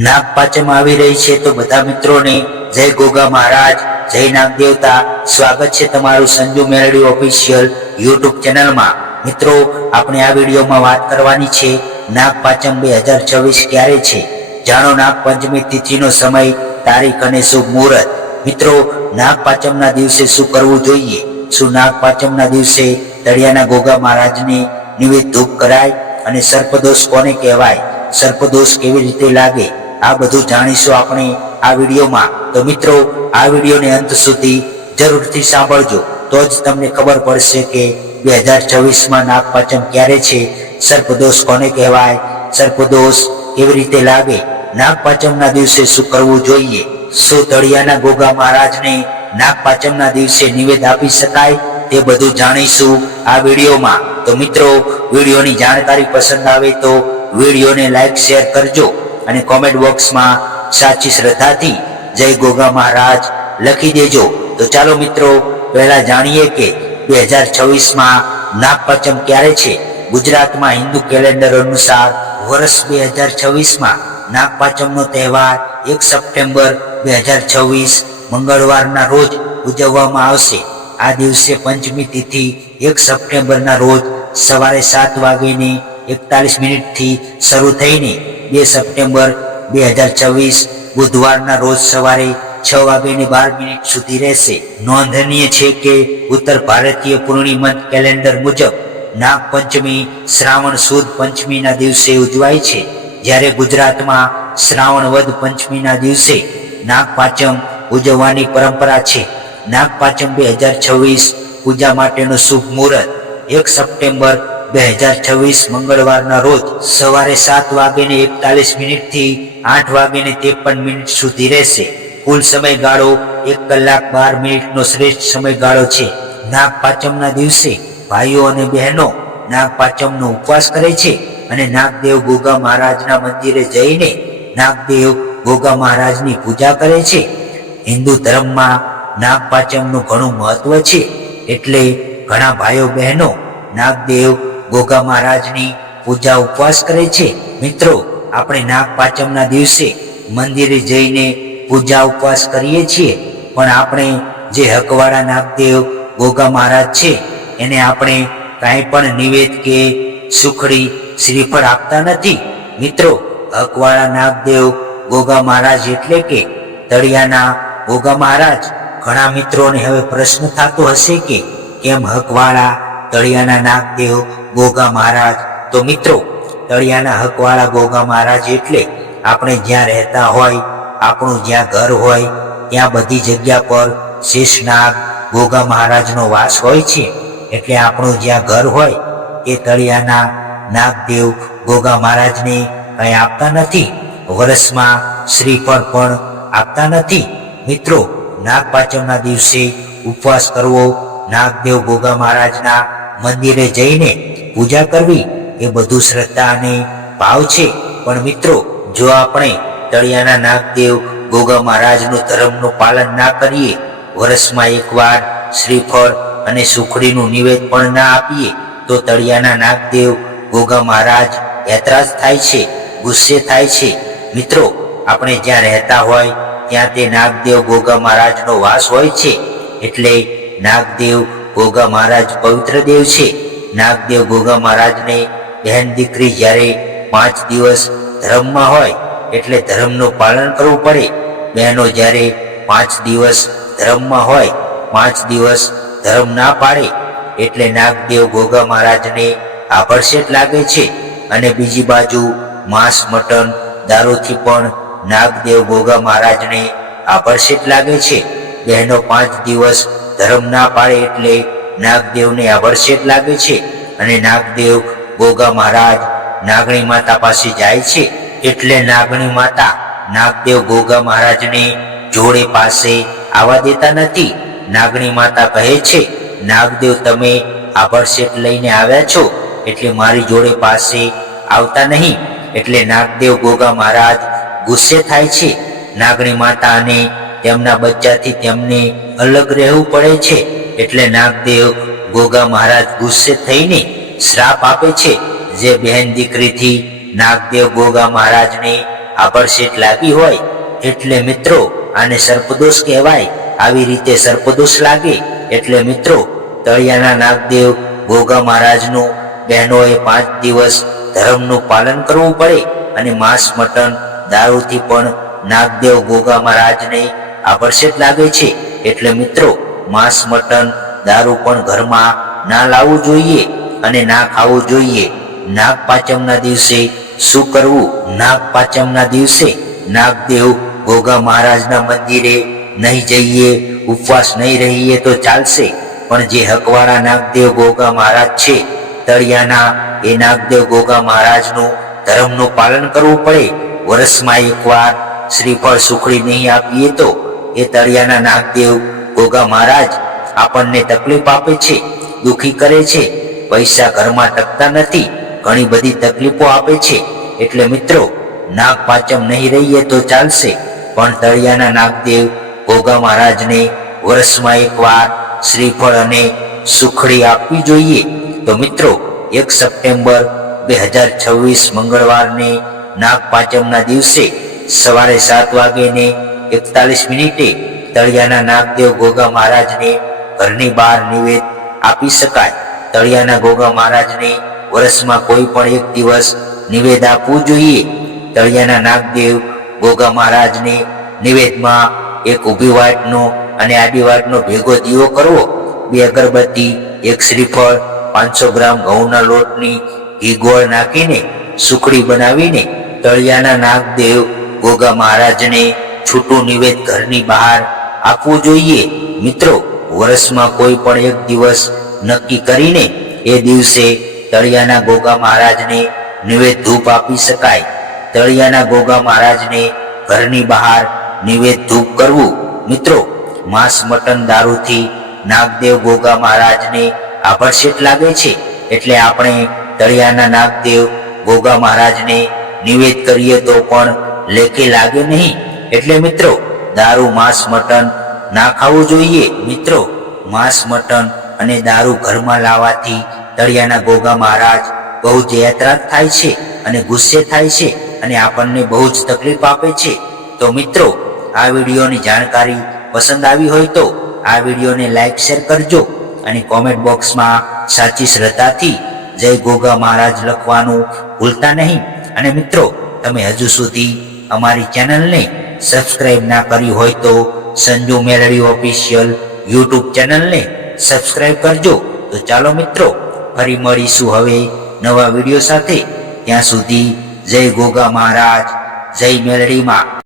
નાગપાંચમ આવી રહી છે તો બધા મિત્રોને જય ગોગા મહારાજ, જય નાગ દેવતા. સ્વાગત છે તમારું સંજુ મેલડી ઓફિશિયલ યુટ્યુબ ચેનલમાં. મિત્રો, આપણે આ વિડીયોમાં વાત કરવાની છે નાગપાંચમ 2026 ક્યારે છે. જાણો નાગપંચમી તિથિનો સમય, તારીખ અને શુભ મુહૂર્ત. મિત્રો, નાગપાંચમના દિવસે શું કરવું જોઈએ? શું નાગપાંચમના દિવસે તળિયાના ગોગા મહારાજને નિવેદ ધૂપ કરાય? અને સર્પદોષ કોને કહેવાય? સર્પદોષ કેવી રીતે લાગે? આ બધું જાણીશું આપણે આ વિડીયોમાં. તો મિત્રો, આ વિડીયોને અંત સુધી જરૂરથી સાંભળજો, તો જ તમને ખબર પડશે કે 2026માં નાગપાંચમ ક્યારે છે, સર્પદોષ કોને કહેવાય, સર્પદોષ કેવી રીતે લાગે, નાગપાંચમના દિવસે શું કરવું જોઈએ, શું તળિયાના ગોગા મહારાજને નાગપાંચમના દિવસે નિવેદ આપી શકાય, તે બધું જાણીશું આ વિડીયોમાં. તો મિત્રો, વિડીયોની જાણકારી પસંદ આવે તો વિડીયોને લાઈક શેર કરજો અને કોમેન્ટ બોક્સમાં સાચી શ્રદ્ધાથી જય ગોગા મહારાજ લખી દેજો. તો ચાલો મિત્રો, પહેલા જાણીએ કે 2026માં નાગપાંચમ ક્યારે છે. ગુજરાતમાં હિન્દુ કેલેન્ડર અનુસાર વર્ષ 2026માં નાગપાંચમનો તહેવાર 1 સપ્ટેમ્બર 2026 મંગળવારના રોજ ઉજવવામાં આવશે. આ દિવસે પંચમી તિથિ 1 સપ્ટેમ્બરના રોજ સવારે 7:41 થી શરૂ થઈને 2 સપ્ટેમ્બર 2026 બુધવારના રોજ સવારે 6:12 સુધી રહેશે. નોંધનીય છે કે ઉત્તર ભારતીય પૂર્ણિમંત કેલેન્ડર મુજબ નાગપંચમી શ્રાવણ સુદ પંચમીના દિવસે ઉજવાય છે, જ્યારે ગુજરાતમાં શ્રાવણ વદ પંચમીના દિવસે નાગપાંચમ ઉજવવાની પરંપરા છે. નાગપાંચમ 2026 પૂજા માટેનું શુભ મુહૂર્ત 1 સપ્ટેમ્બર 2026 મંગળવારના રોજ સવારે 7:41 થી 8:53 સુધી રહેશે. કુલ સમયગાળો 1 કલાક 12 મિનિટનો શ્રેષ્ઠ સમયગાળો છે. નાગપાંચમના દિવસે ભાઈઓ અને બહેનો નાગપાંચમનો ઉપવાસ કરે છે અને નાગદેવ ગોગા મહારાજના મંદિરે જઈને નાગદેવ ગોગા મહારાજની પૂજા કરે છે. હિન્દુ ધર્મમાં નાગપાંચમનું ઘણું મહત્વ છે, એટલે ઘણા ભાઈઓ બહેનો નાગદેવ ગોગા મહારાજની પૂજા ઉપવાસ કરે છે. મિત્રો, આપણે નાગપાંચમના દિવસે મંદિરે જઈને પૂજા ઉપવાસ કરીએ છીએ, પણ આપણે જે હકવાળા નાગદેવ ગોગા મહારાજ છે એને આપણે કાંઈ પણ નિવેદ કે સુખડી શ્રીફળ આપતા નથી. મિત્રો, હકવાળા નાગદેવ ગોગા મહારાજ એટલે કે તળિયાના ગોગા મહારાજ. ઘણા મિત્રોને હવે પ્રશ્ન થતો હશે કે કેમ હકવાળા તળિયાના નાગદેવ ગોગા મહારાજ? તો મિત્રો, તળિયાના હકવાળા ગોગા મહારાજ એટલે આપણે જ્યાં રહેતા હોય, આપણું જ્યાં ઘર હોય, ત્યાં બધી જગ્યા પર શેષનાગ ગોગા મહારાજનો વાસ હોય છે. એટલે આપણું જ્યાં ઘર હોય એ તળિયાના નાગદેવ ગોગા મહારાજને કંઈ આપતા નથી. વર્ષમાં શ્રીફળ પણ આપતા નથી. મિત્રો, નાગપાંચમના દિવસે ઉપવાસ કરવો, નાગદેવ ગોગા મહારાજના મંદિરે જઈને પૂજા કરવી એ બધું શ્રદ્ધા અને ભાવ છે. પણ મિત્રો, જો આપણે તળિયાના નાગદેવ ગોગા મહારાજનું ધર્મનું પાલન ના કરીએ, વર્ષમાં એકવાર શ્રીફળ અને સુખડીનું નિવેદ પણ ના આપીએ, તો તળિયાના નાગદેવ ગોગા મહારાજ એતરાજ થાય છે, ગુસ્સે થાય છે. મિત્રો, આપણે જ્યાં રહેતા હોય ત્યાં તે નાગદેવ ગોગા મહારાજનો વાસ હોય છે. એટલે નાગદેવ ગોગા મહારાજ પવિત્ર દેવ છે. નાગદેવ ગોગા મહારાજને બહેન દીકરી જ્યારે 5 દિવસ ધર્મમાં હોય એટલે ધર્મનું પાલન કરવું પડે. બહેનો જ્યારે 5 દિવસ ધર્મમાં હોય, 5 દિવસ ધર્મ ના પાડે એટલે નાગદેવ ગોગા મહારાજને આભડછેટ લાગે છે. અને બીજી બાજુ માંસ મટન દારૂથી પણ નાગદેવ ગોગા મહારાજને આભડછેટ લાગે છે. બહેનો 5 દિવસ ધર્મ ના પાડે એટલે નાગદેવને આભડછેટ લાગે છે. અને નાગદેવ ગોગા મહારાજ નાગણી માતા પાસે જાય છે. એટલે નાગણી માતા નાગદેવ ગોગા મહારાજને જોડે પાસે આવવા દેતા નથી. નાગણી માતા કહે છે, નાગદેવ તમે આભડછેટ લઈને આવ્યા છો એટલે મારી જોડે પાસે આવતા નહીં. એટલે નાગદેવ ગોગા મહારાજ ગુસ્સે થાય છે. નાગણી માતા અને તેમના બચ્ચાથી તેમને અલગ રહેવું પડે છે. એટલે નાગદેવ ગોગા મહારાજ ગુસ્સે થઈને શ્રાપ આપે છે. જે બહેન દીકરીથી નાગદેવ ગોગા મહારાજને આભડસેટ લાગી હોય એટલે મિત્રો આને સર્પદોષ કહેવાય. આવી રીતે સર્પદોષ લાગે એટલે મિત્રો તળિયાના નાગદેવ ગોગા મહારાજનું બહેનોએ 5 દિવસ ધર્મનું પાલન કરવું પડે અને માંસ મટન દારૂથી પણ નાગદેવ ગોગા મહારાજને આભડસેટ લાગે છે. એટલે મિત્રો માંસ મટન દારૂ પણ ઘરમાં ના લાવવું જોઈએ અને ના ખાવું જોઈએ. નાગપાંચમના દિવસે શું કરવું? નાગપાંચમના દિવસે નાગદેવ ગોગા મહારાજના મંદિરે નહીં જઈએ, ઉપવાસ નહીં રહીએ તો ચાલશે, પણ જે હકવાળા નાગદેવ ગોગા મહારાજ છે તળિયાના, એ નાગદેવ ગોગા મહારાજનું ધર્મનું પાલન કરવું પડે. વર્ષમાં એકવાર શ્રીફળ સુખડી નહીં આપીએ તો એ તળિયાના નાગદેવ ગોગા મહારાજ આપણને તકલીફ આપે છે, દુખી કરે છે, પૈસા ઘરમાં ટકતા નથી, ઘણી બધી તકલીફો આપે છે. એટલે મિત્રો નાગપાંચમ નહીં રહીએ તો ચાલશે, પણ તળિયાના નાગદેવ ગોગા મહારાજને વર્ષમાં એકવાર શ્રીફળ અને સુખડી આપવી જોઈએ. તો મિત્રો 1 સપ્ટેમ્બર 2026 મંગળવારને નાગપાંચમના દિવસે સવારે 7:41 તળિયાના નાગદેવ ગોગા મહારાજને ઘરની બહાર નિવેદ આપી શકાય. તળિયાના ગોગા મહારાજને વર્ષમાં કોઈ પણ એક દિવસ નિવેદ આપવું જોઈએ. તળિયાના નાગદેવ ગોગા મહારાજને નિવેદમાં એક ઊભી વાટનો અને આડી વાટનો ભેગો દીવો કરવો, 2 અગરબત્તી, 1 શ્રીફળ, 500 ગ્રામ ઘઉંના લોટની ઘી ગોળ નાખીને સુખડી બનાવીને તળિયાના નાગદેવ ગોગા મહારાજને છૂટું નિવેદ ઘરની બહાર આપવું જોઈએ. મિત્રો વર્ષમાં કોઈ પણ એક દિવસ નક્કી કરીને એ દિવસે તળિયાના ગોગા મહારાજને નિવેદ ધૂપ આપી શકાય. તળિયાના ગોગા મહારાજને ઘરની બહાર નિવેદ ધૂપ કરવું. મિત્રો માંસ મટન દારૂથી નાગદેવ ગોગા મહારાજને આભડસેટ લાગે છે, એટલે આપણે તળિયાના નાગદેવ ગોગા મહારાજને નિવેદ કરીએ તો પણ લેખે લાગે નહીં. એટલે મિત્રો દારૂ માંસ મટન ના ખાવું જોઈએ. મિત્રો માંસ મટન અને દારૂ ઘરમાં લાવવાથી તળિયાના ગોગા મહારાજ બહુ જ યાત્રાત થાય છે અને ગુસ્સે થાય છે અને આપણને બહુ જ તકલીફ આપે છે. તો મિત્રો આ વિડીયોની જાણકારી પસંદ આવી હોય તો આ વિડીયોને લાઈક શેર કરજો અને કોમેન્ટ બોક્સમાં સાચી શ્રદ્ધાથી જય ગોગા મહારાજ લખવાનું ભૂલતા નહીં. અને મિત્રો તમે હજુ સુધી અમારી ચેનલને સબસ્ક્રાઇબ ના કરી હોય તો સંજુ મેલડી ઓફિશિયલ યુટ્યુબ ચેનલને સબસ્ક્રાઇબ કરજો. તો ચાલો મિત્રો ફરી મળીશું હવે નવા વિડીયો સાથે. ત્યાં સુધી જય ગોગા મહારાજ, જય મેલડીમાં.